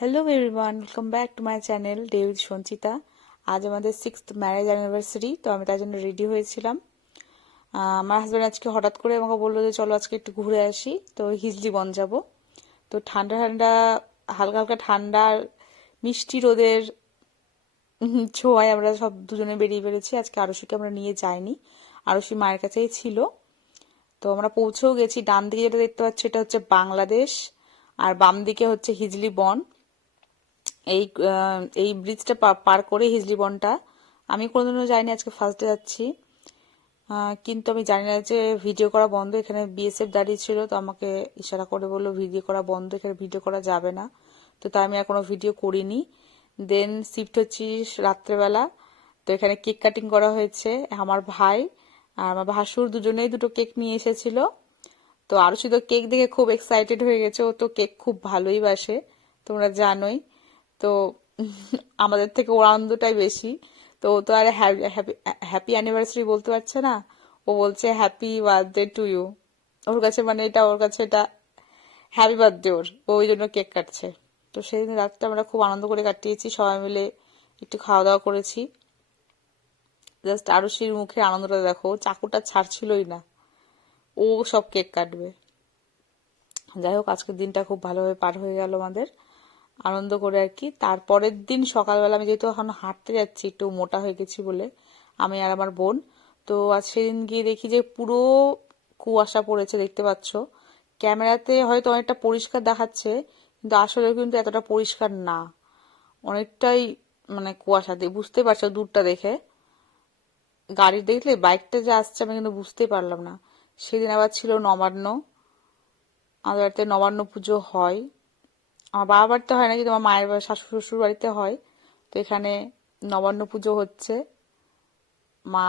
Hello everyone, welcome back to my channel day with Sanchita. আজ আমাদের 6th marriage anniversary, তো আমি তার জন্য রেডি হয়েছিলাম। আমার হাজব্যান্ড আজকে হঠাৎ করে আমাকে বললো যে চলো আজকে একটু ঘুরে আসি, তো হিজলি বন যাব। তো ঠান্ডা ঠান্ডা, হালকা হালকা ঠান্ডা আর মিষ্টি রোদের ছোঁয়ায় আমরা সব দুজনে বেরিয়ে পেরেছি। আজকে আরুষিকে আমরা নিয়ে যাইনি, আরুষি মায়ের কাছেই ছিল। তো আমরা পৌঁছেও গেছি। ডান দিকে যেটা দেখতে পাচ্ছি এটা হচ্ছে বাংলাদেশ, আর বাম দিকে হচ্ছে হিজলি বন। এই এই ব্রিজটা পার করে হিজলি বনটা আমি কোনোদিনও যাইনি, আজকে ফার্স্ট ডে যাচ্ছি। কিন্তু আমি জানি না যে ভিডিও করা বন্ধ। এখানে বিএসএফ দাঁড়িয়ে ছিল, তো আমাকে ইশারা করে বললো ভিডিও করা বন্ধ, এখানে ভিডিও করা যাবে না। তো তাই আমি আর কোনো ভিডিও করিনি। দেন শিফট হচ্ছি রাত্রেবেলা। তো এখানে কেক কাটিং করা হয়েছে। আমার ভাই আর আমার ভাসুর দুজনেই দুটো কেক নিয়ে এসেছিল। তো আরুষি তো কেক দেখে খুব এক্সাইটেড হয়ে গেছে, ও তো কেক খুব ভালোই বাসে, তোমরা জানোই। তো আমাদের থেকে ওর আনন্দটাই বেশি। তো ও তো আর হ্যাপি অ্যানিভার্সারি বলতে পারছে না, ও বলছে হ্যাপি বার্থডে টু ইউ। ওর কাছে এটা হ্যাপি বার্থডে ওর, ও ওই জন্য কেক কাটছে। তো সেই দিন রাতটা আমরা খুব আনন্দ করে কাটিয়েছি, সবাই মিলে একটু খাওয়া দাওয়া করেছি। জাস্ট আরুষির মুখে আনন্দটা দেখো, চাকুটা ছাড়ছিলই না, ও সব কেক কাটবে। যাই হোক, আজকের দিনটা খুব ভালোভাবে পার হয়ে গেল আমাদের, আনন্দ করে আর কি। তারপরের দিন সকালবেলা আমি যেহেতু এখন হাঁটতে যাচ্ছি, একটু মোটা হয়ে গেছি বলে, আমি আর আমার বোন। তো আজ সেদিন গিয়ে দেখি যে পুরো কুয়াশা পড়েছে, দেখতে পাচ্ছ। ক্যামেরাতে হয়তো অনেকটা পরিষ্কার দেখাচ্ছে, কিন্তু আসলে কিন্তু এতটা পরিষ্কার না, অনেকটাই কুয়াশা দিয়ে বুঝতে পারছো দূরটা দেখে। গাড়ি দেখলে বাইকটা যে আসছে আমি কিন্তু বুঝতেই পারলাম না। সেদিন আবার ছিল নবান্ন, আমাদের বাড়িতে নবান্ন পুজো হয়। আমার বাবা বাড়িতে হয় না, কিন্তু আমার মায়ের শাশুড় শ্বশুর বাড়িতে হয়। তো এখানে নবান্ন পুজো হচ্ছে, মা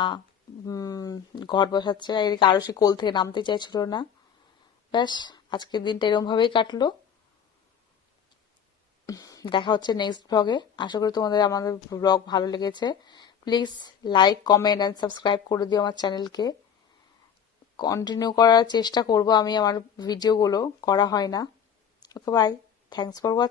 উম, ঘট বসাচ্ছে, আর এদিকে আরুষি কোল থেকে নামতে চাইছিল না। ব্যাস, আজকের দিনটা এরকম ভাবেই কাটলো। দেখা হচ্ছে নেক্সট ব্লগে। আশা করি তোমাদের আমাদের ব্লগ ভালো লেগেছে। Please like, comment and subscribe করে দিও আমার চ্যানেলকে। কন্টিনিউ করার চেষ্টা করব আমি, আমার ভিডিওগুলো করা হয় না। ওকে, বাই। Thanks for watching.